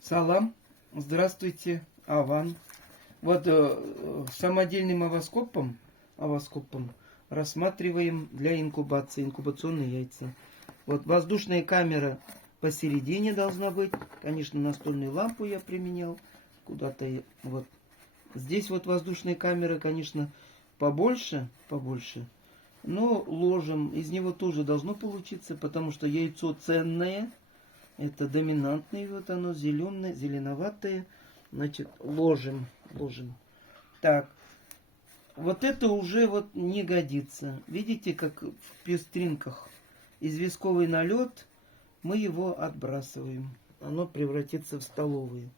Салам, здравствуйте, Аван. Вот самодельным овоскопом рассматриваем для инкубации, инкубационные яйца. Вот воздушная камера посередине должна быть. Конечно, настольную лампу я применял куда-то. Вот здесь вот воздушная камера, конечно, побольше. Но ложим, из него тоже должно получиться, потому что яйцо ценное. Это доминантный, вот оно, зеленое, зеленоватое. Значит, ложим. Так, вот это уже вот не годится. Видите, как в пестринках известковый налет, мы его отбрасываем. Оно превратится в столовые.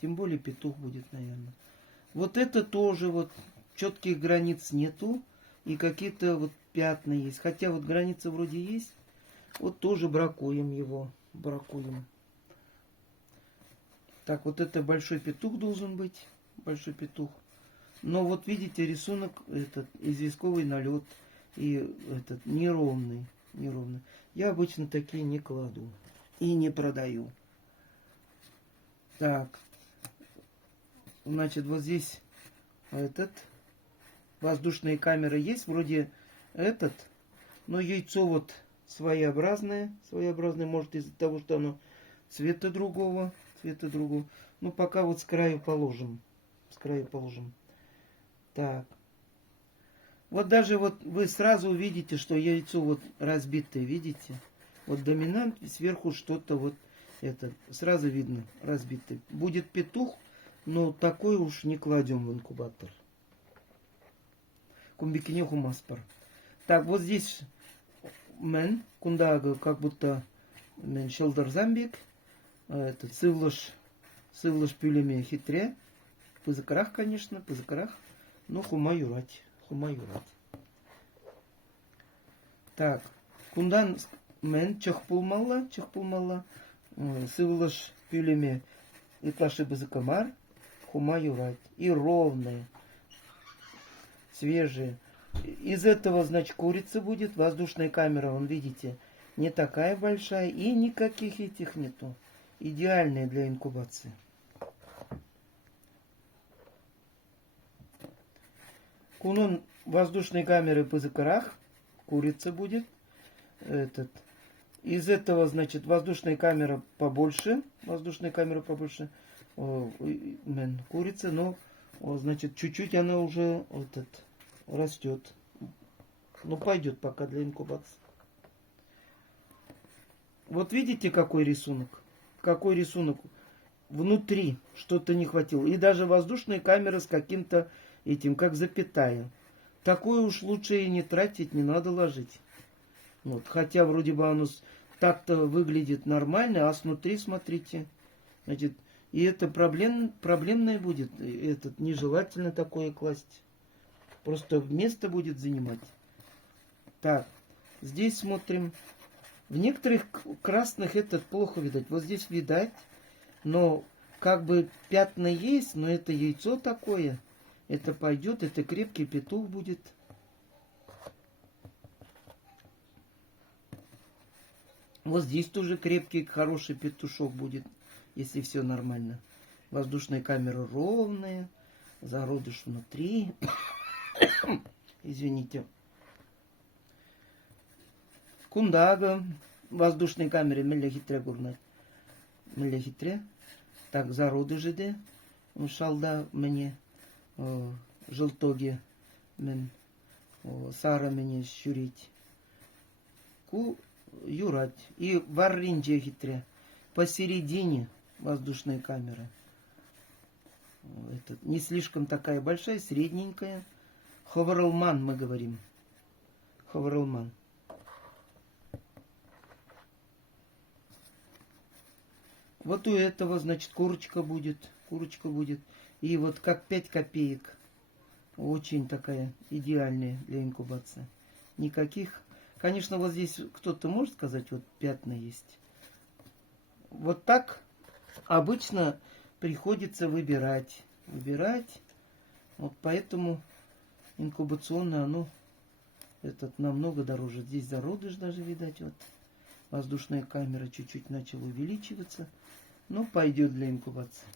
Тем более петух будет, наверное. Вот это тоже вот четких границ нету. И какие-то вот пятна есть. Хотя вот граница вроде есть. Вот тоже бракуем его. Так, вот это большой петух должен быть. Большой петух. Но вот видите, рисунок, этот известковый налет. И этот неровный. Я обычно такие не кладу. И не продаю. Так. Значит, вот здесь этот. Воздушные камеры есть. Вроде этот. Но яйцо вот своеобразное, может из-за того, что оно цвета другого. Ну, пока вот с краю положим. Так. Вот даже вот вы сразу увидите, что яйцо вот разбитое, видите? Вот доминант, сверху что-то вот это, сразу видно, разбитый. Будет петух, но такой уж не кладем в инкубатор. Кумбикинеху маспар. Так, вот здесь мен, кундага, как будто мен шелдер замбик, этот сывлыш пюлеме хитре, пызыкарах, конечно, но хума юрать. Так, кундан мен чахпулмалла, сывлыш пюлеме итлаши бызыкамар, хума юрать. И ровные, свежие. Из этого, значит, курица будет. Воздушная камера, вон, видите, не такая большая. И никаких этих нету. Идеальная для инкубации. Кунун воздушной камеры по закарах. Курица будет. Из этого, значит, воздушная камера побольше. Курица, но, значит, чуть-чуть она уже растет. Ну, пойдет пока для инкубации. Вот видите, какой рисунок? Внутри что-то не хватило. И даже воздушная камера с каким-то этим, как запятая. Такое уж лучше и не тратить, не надо ложить. Вот. Хотя вроде бы оно так-то выглядит нормально, а снутри, смотрите. Значит, и это проблемное будет. Этот нежелательно такое класть. Просто место будет занимать. Так, здесь смотрим. В некоторых красных этот плохо видать. Вот здесь видать. Но как бы пятна есть, но это яйцо такое. Это пойдет, это крепкий петух будет. Вот здесь тоже крепкий, хороший петушок будет, если все нормально. Воздушная камера ровная. Зародыш внутри. Извините. Кундага. Воздушной камере меллехитре гурнать. Так, зародыши де. Шалда мне. Желтоги. Мен. Сара мне щурить. Ку юрать. И варринджи хитре. Посередине воздушная камера. Это не слишком такая большая, средненькая. Ховерлман мы говорим. Ховерлман. Вот у этого, значит, курочка будет. И вот как 5 копеек. Очень такая идеальная для инкубации. Никаких. Конечно, вот здесь кто-то может сказать, вот пятна есть. Вот так обычно приходится выбирать. Вот поэтому инкубационное, оно намного дороже. Здесь зародыш даже видать. Вот воздушная камера чуть-чуть начала увеличиваться. Ну, пойдет для инкубации.